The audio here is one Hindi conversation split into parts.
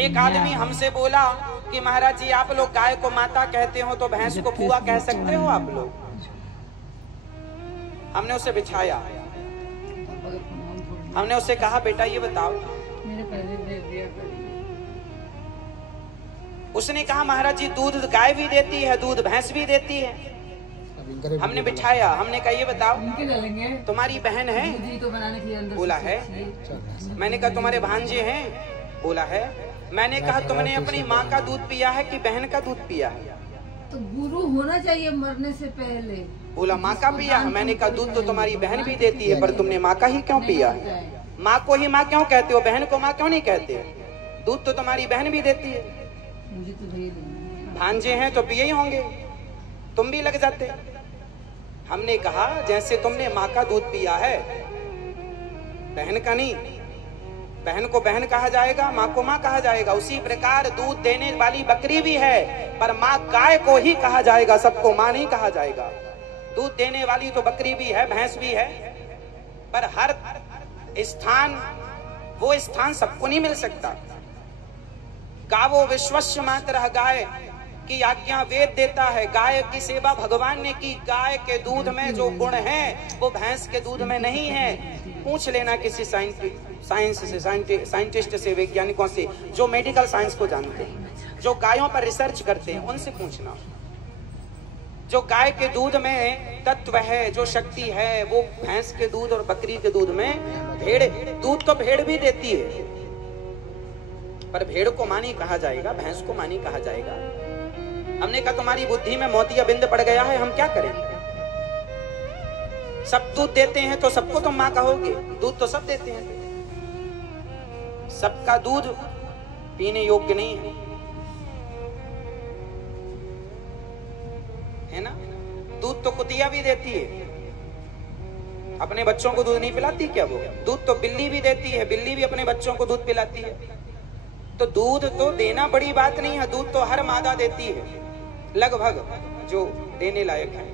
एक आदमी हमसे बोला कि महाराज जी आप लोग गाय को माता कहते हो तो भैंस को बुआ कह सकते हो आप लोग? हमने उसे बिछाया, हमने उसे कहा बेटा ये बताओ। उसने कहा महाराज जी दूध गाय भी देती है, दूध भैंस भी देती है। हमने बिठाया, हमने कहा ये बताओ तुम्हारी बहन है? बोला है। मैंने कहा तुम्हारे भांजे हैं? बोला है। मैंने कहा तुमने अपनी माँ का दूध पिया है कि बहन का दूध पिया है? तो गुरु होना चाहिए मरने से पहले। बोला माँ का पिया। मैंने कहा दूध तो तुम्हारी बहन भी देती है पर तुमने माँ का ही क्यों पिया है? माँ को ही माँ क्यों कहते हो, बहन को माँ क्यों नहीं कहते? दूध तो तुम्हारी बहन भी देती है। भांजे हैं तो पिए ही होंगे, तुम भी लग जाते। हमने कहा जैसे तुमने माँ का दूध पिया है, बहन का नहीं, बहन को बहन कहा जाएगा, माँ को माँ कहा जाएगा। उसी प्रकार दूध देने वाली बकरी भी है पर माँ गाय को ही कहा जाएगा, सबको माँ नहीं कहा जाएगा। दूध देने वाली तो बकरी भी है, भैंस भी है, पर हर स्थान वो स्थान सबको नहीं मिल सकता। गावो विश्वस्य मातरः, गाय की आज्ञा वेद देता है। गाय की सेवा भगवान ने की। गाय के दूध में जो गुण है वो भैंस के दूध में नहीं है। पूछ लेना किसी साइंटिस्ट से, वैज्ञानिकों से जो मेडिकल साइंस को जानते हैं, जो गायों पर रिसर्च करते हैं, उनसे पूछना। जो गाय के दूध में तत्व है, जो शक्ति है, वो भैंस के दूध और बकरी के दूध में भेड़, दूध तो भेड़ भी देती है पर भेड़ को मां नहीं कहा जाएगा, भैंस को मां नहीं कहा जाएगा। हमने कहा तुम्हारी बुद्धि में मोतिया बिंद पड़ गया है, हम क्या करें? सब दूध देते हैं तो सबको तुम मां कहोगे? दूध तो सब देते हैं, सबका दूध पीने योग्य नहीं है ना? दूध तो कुतिया भी देती है, अपने बच्चों को दूध नहीं पिलाती क्या वो? दूध तो बिल्ली भी देती है, बिल्ली भी अपने बच्चों को दूध पिलाती है। तो दूध तो देना बड़ी बात नहीं है, दूध तो हर मादा देती है लगभग, जो देने लायक है।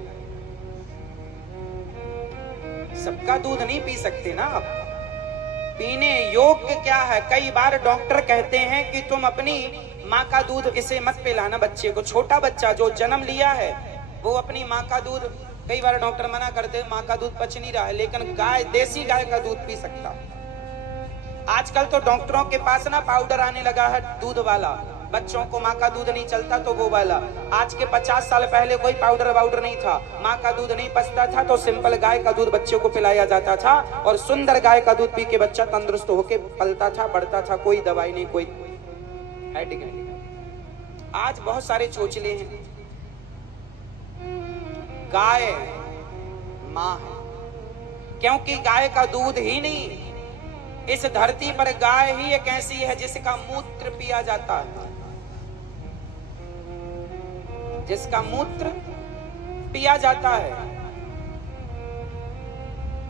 सबका दूध नहीं पी सकते ना आप। पीने योग्य क्या है? कई बार डॉक्टर कहते हैं कि तुम अपनी माँ का दूध इसे मत पिलाना बच्चे को। छोटा बच्चा जो जन्म लिया है वो अपनी माँ का दूध, कई बार डॉक्टर मना करते हैं, माँ का दूध पच नहीं रहा है, लेकिन गाय, देसी गाय का दूध पी सकता। आजकल तो डॉक्टरों के पास ना पाउडर आने लगा है दूध वाला। बच्चों को माँ का दूध नहीं चलता तो वो वाला। आज के 50 साल पहले कोई पाउडर वाउडर नहीं था, माँ का दूध नहीं पचता था तो सिंपल गाय का दूध बच्चे को पिलाया जाता था और सुंदर गाय का दूध पी के बच्चा तंदुरुस्त होके पलता था, बढ़ता था, कोई दवाई नहीं, कोई एडिक नहीं। आज बहुत सारे चोचले हैं। गाय माँ है, क्योंकि गाय का दूध ही नहीं, इस धरती पर गाय ही एक ऐसी है जिसका मूत्र पिया जाता है, जिसका मूत्र पिया जाता है।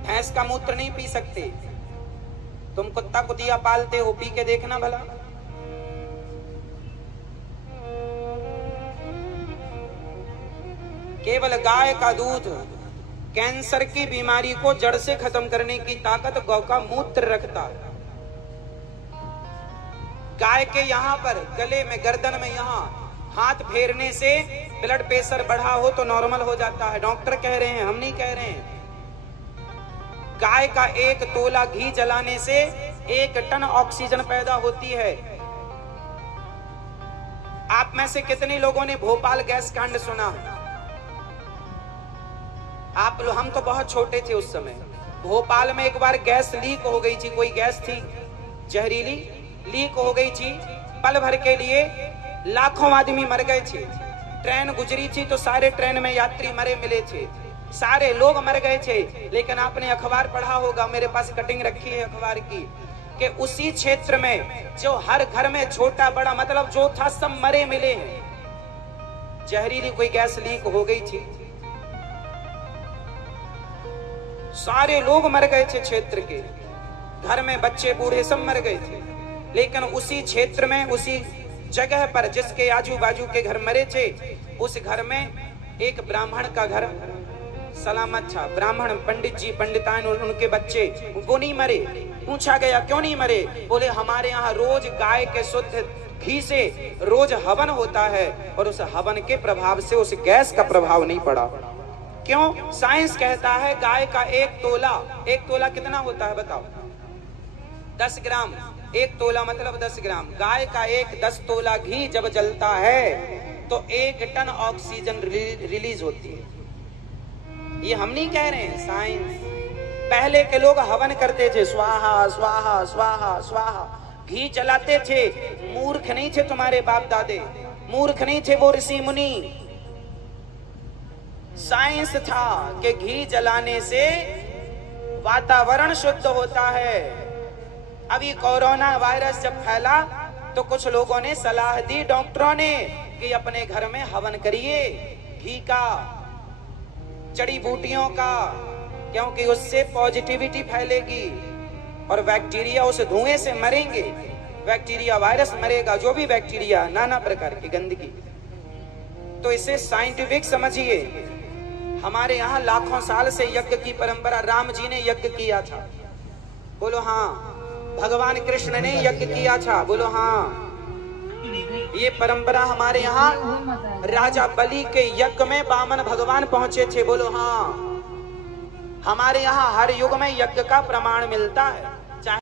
भैंस का मूत्र नहीं पी सकते। तुम कुत्ता कुतिया पालते हो, पी के देखना भला। केवल गाय का दूध कैंसर की बीमारी को जड़ से खत्म करने की ताकत गौ का मूत्र रखता है। गाय के यहाँ पर गले में, गर्दन में, यहाँ हाथ फेरने से ब्लड प्रेशर बढ़ा हो तो नॉर्मल हो जाता है। डॉक्टर कह रहे हैं, हम नहीं कह रहे हैं। गाय का 1 तोला घी जलाने से 1 टन ऑक्सीजन पैदा होती है। आप में से कितने लोगों ने भोपाल गैस कांड सुना? आप लोग, हम तो बहुत छोटे थे उस समय। भोपाल में एक बार गैस लीक हो गई थी, कोई गैस थी जहरीली, लीक हो गई थी। पल भर के लिए लाखों आदमी मर गए थे। ट्रेन गुजरी थी तो सारे ट्रेन में यात्री मरे मिले थे, सारे लोग मर गए थे। लेकिन आपने अखबार पढ़ा होगा, मेरे पास कटिंग रखी है अखबार की, कि उसी क्षेत्र में जो हर घर में छोटा बड़ा मतलब जो था सब मरे मिले हैं। जहरीली कोई गैस लीक हो गई थी, सारे लोग मर गए थे क्षेत्र के, घर में बच्चे बूढ़े सब मर गए थे। लेकिन उसी क्षेत्र में, उसी जगह पर जिसके आजू बाजू के घर मरे थे, उस घर में एक ब्राह्मण का घर सलामत था। ब्राह्मण पंडित जी, पंडितान और उनके बच्चे वो नहीं मरे। पूछा गया क्यों नहीं मरे? बोले हमारे यहाँ रोज गाय के शुद्ध घी से रोज हवन होता है और उस हवन के प्रभाव से उस गैस का प्रभाव नहीं पड़ा। क्यों? साइंस कहता है गाय का एक तोला कितना होता है बताओ? 10 ग्राम। एक तोला मतलब 10 ग्राम। गाय का एक 10 तोला घी जब जलता है तो 1 टन ऑक्सीजन रिलीज होती है। ये हम नहीं कह रहे हैं, साइंस। पहले के लोग हवन करते थे, स्वाहा स्वाहा स्वाहा स्वाहा, घी जलाते थे। मूर्ख नहीं थे तुम्हारे बाप दादे, मूर्ख नहीं थे वो ऋषि मुनि। साइंस था कि घी जलाने से वातावरण शुद्ध होता है। अभी कोरोना वायरस जब फैला तो कुछ लोगों ने सलाह दी डॉक्टरों ने कि अपने घर में हवन करिए घी का, जड़ी बूटियों का, क्योंकि उससे पॉजिटिविटी फैलेगी और बैक्टीरिया उस धुएं से मरेंगे। बैक्टीरिया, वायरस मरेगा, जो भी बैक्टीरिया, नाना प्रकार की गंदगी। तो इसे साइंटिफिक समझिए। हमारे यहाँ लाखों साल से यज्ञ की परंपरा, राम जी ने यज्ञ किया था, बोलो हाँ। भगवान कृष्ण ने यज्ञ किया था, बोलो हाँ। ये परंपरा हमारे यहाँ राजा बलि के यज्ञ में वामन भगवान पहुंचे थे, बोलो हाँ। हमारे यहाँ हर युग में यज्ञ का प्रमाण मिलता है।